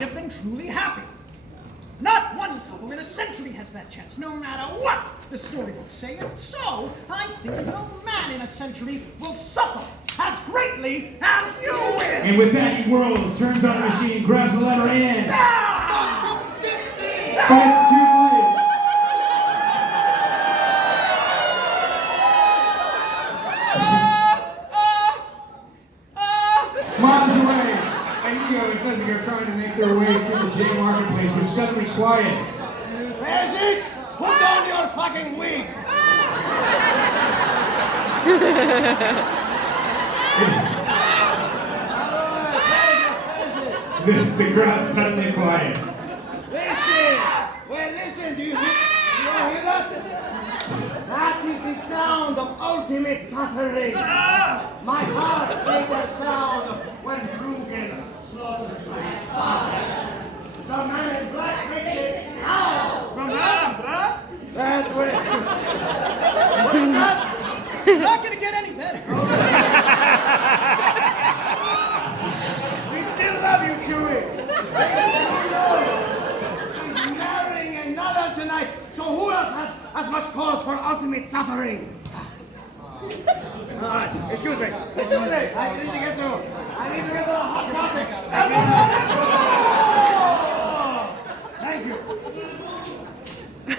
have been truly happy. Not one couple in a century has that chance, no matter what the storybooks say. And so, I think no man in a century will suffer as greatly as you will. And with that, he whirls, turns on the machine, grabs the lever in. But it's too late. Miles away, Inigo and Fezzik are trying to make their way through the J Marketplace, which suddenly quiets. Fezzik, put on your fucking wig! The crowd suddenly quiets. Listen, do you hear that? That is the sound of ultimate suffering. My heart made that sound when Rugen slaughtered my father. The man in black makes it now. That way. What is that? It's not going to get any better. We still love you, Chewie. She's marrying another tonight, so who else has as much cause for ultimate suffering? All right, excuse me. I need to get to the hot topic. Thank you.